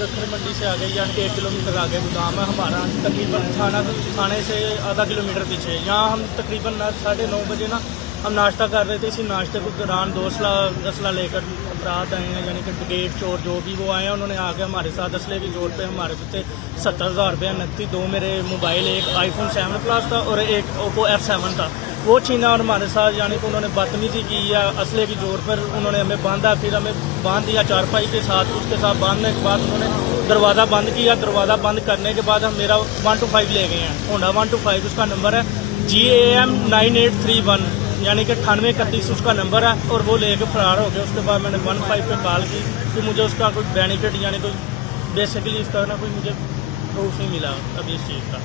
दक्षिण मंडी से आगे, यानी कि 1 किलोमीटर आगे गोदाम है हमारा, तकरीबन थाने से आधा किलोमीटर पीछे। यहाँ हम तकरीबन 9:30 बजे ना हम नाश्ता कर रहे थे। इसी नाश्ते के दौरान 2 असला लेकर अपराध आए हैं, यानी कि डकैत चोर जो भी वो आए हैं, उन्होंने आके हमारे साथ असले की जोड़ पे हमारे से 70,000 रुपये नकदी, 2 मेरे मोबाइल, एक iPhone 7 Plus था और एक Oppo F7 था, वो छीना। और हमारे साथ यानी कि उन्होंने बदतमीजी की या असले की जोर पर उन्होंने हमें बांधा, फिर हमें बांध दिया चारपाई के साथ। उसके साथ बांधने के बाद उन्होंने दरवाज़ा बंद किया। दरवाज़ा बंद करने के बाद हम मेरा 125 ले गए हैं, होंडा 125 उसका नंबर है, GAM 9831, यानी कि 9831 उसका नंबर है, और वो लेके फरार हो गया। उसके बाद मैंने 15 पे कॉल की कि मुझे उसका कोई बेनिफिट यानी कोई बेसिकली इसका ना कोई मुझे प्रूफ नहीं मिला अभी इस चीज़ का।